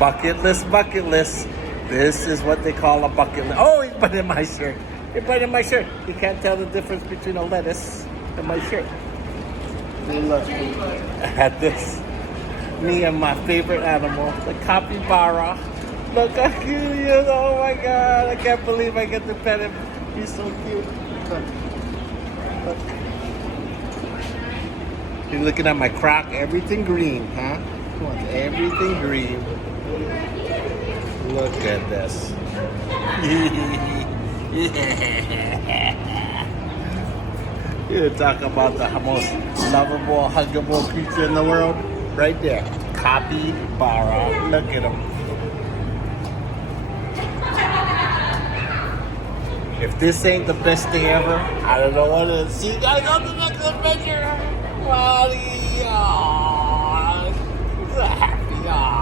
Bucket list, bucket list. This is what they call a bucket list. Oh, he's putting my shirt. He's putting my shirt. You can't tell the difference between a lettuce and my shirt. Look at this. Me and my favorite animal, the capybara. Look how cute he is. Oh my God. I can't believe I get to pet him. He's so cute. Look. Look. You're looking at my crock. Everything green, huh? Come on, everything green. Look at this. You talk about the most lovable, huggable creature in the world? Right there. Capybara. Look at him. If this ain't the best thing ever, I don't know what it is. So you gotta go to the next adventure. Buddy. He's so happy.